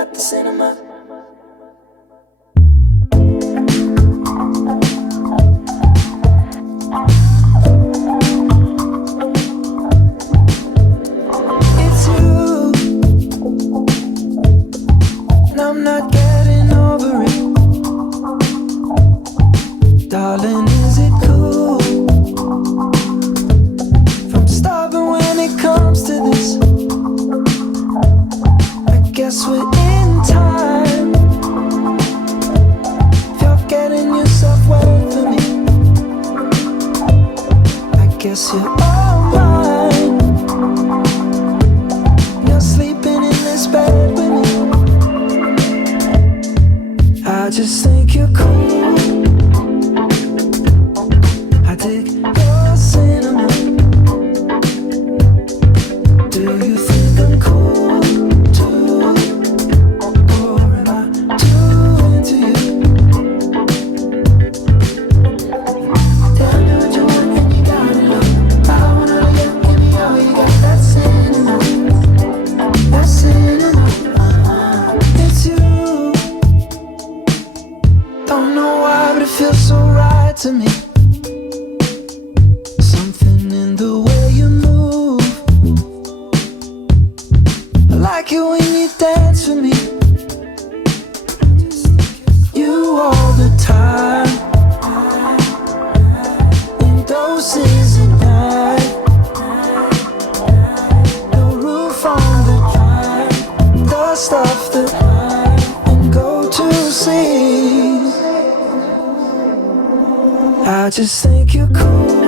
got the cinema. It's you, and I'm not getting over it. Darling, is it cool if I'm stubborn when it comes to this? I guess we're in time. If you're getting yourself wet for me, I guess you're all mine. You're sleeping in this bed with me. I just think you're cool. I dig your cinema. Do you think I'm cool too? Or am I too into you? Tell me what you want and you got it all. I wanna know you, give me all you got. That cinema, that cinema. It's you. Don't know why, but it feels so right to me. Something in the way you move. I like it when you dance with me. You all the time, in doses at night. The roof on the drive, dust off the line, and go to sleep. I just think you're cool.